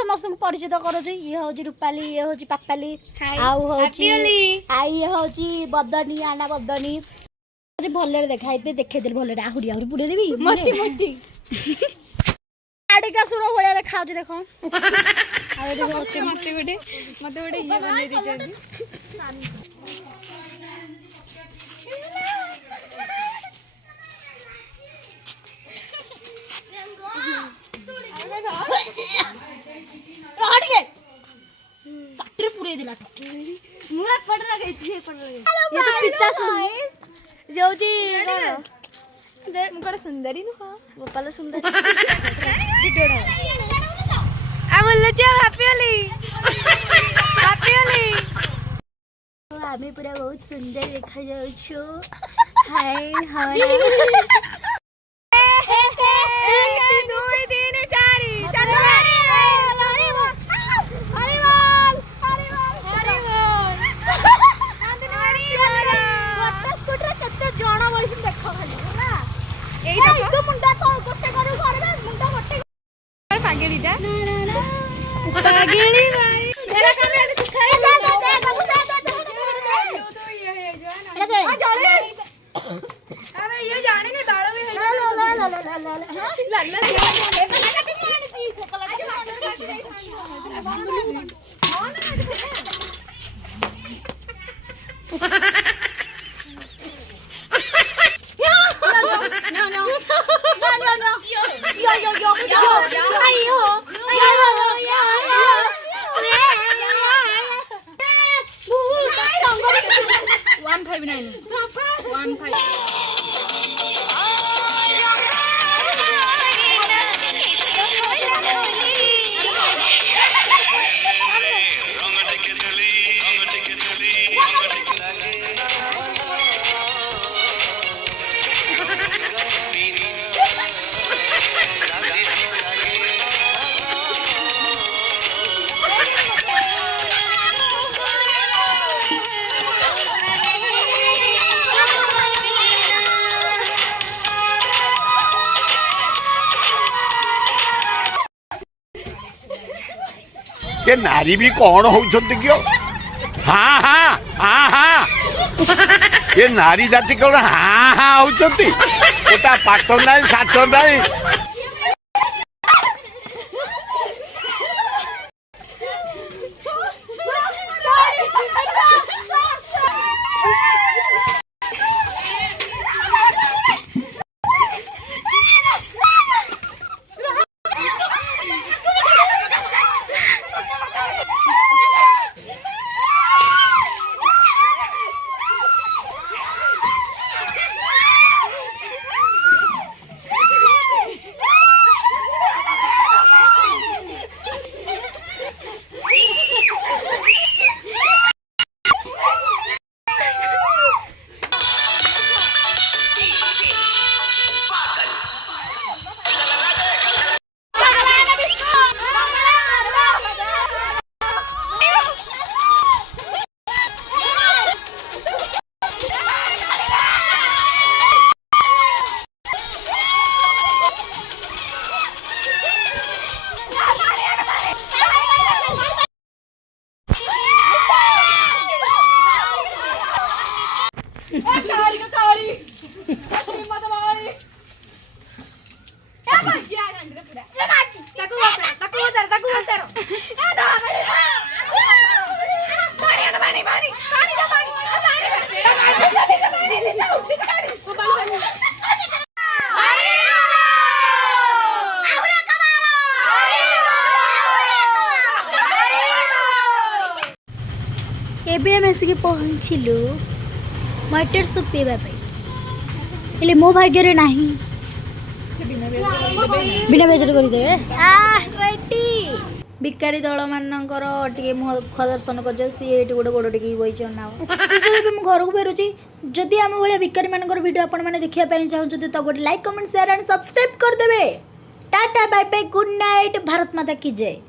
समस्त परिचित करुची ये हूँ रूपाली ये हूँ पापाली आउ हूँ ये हूँ बदनी आना बदनी भल देखा देखे भल आहरी आहरी बुड़े देवी आडिका सुर भाया देखा देख मत गोटे ये बन पाटी पूरे दिला मुआ पड़ लगे छे पड़ लगे ये तो पिता सुन जोजी मुकड़ सुंदरी नु गोपाल सुंदरी टिटोड़ा आ बोल छ हैप्पी होली आमे पूरा बहुत सुंदर देखा जाउ छो हाय हाय 1 2 3 4 पागेलीटा पागेली भाई मेरा काम है तू खाई दे अरे ये जाने नहीं बालों में ये नारी भी कौन होउछंती क्यों हाँ हाँ हाँ हाँ ये नारी जाति कौन हाँ हाँ होउछंती ओटा पाठ नाही साठ नाही एबे हम आसिक पहुँचलु मटर सूप पीवा मो भाग्य रे नाही बिना बेचर करदेवे भिकारी दल मानकर टे मुह दर्शन कर सी गोटे गोड़ टे बही ना घर को फेरुची जदि आम भाई भिकारी मान भिडियो आपने देखा चाहते तो गोटे like comment share and subscribe करदे। Tata bye bye good night Bharat माता की जय।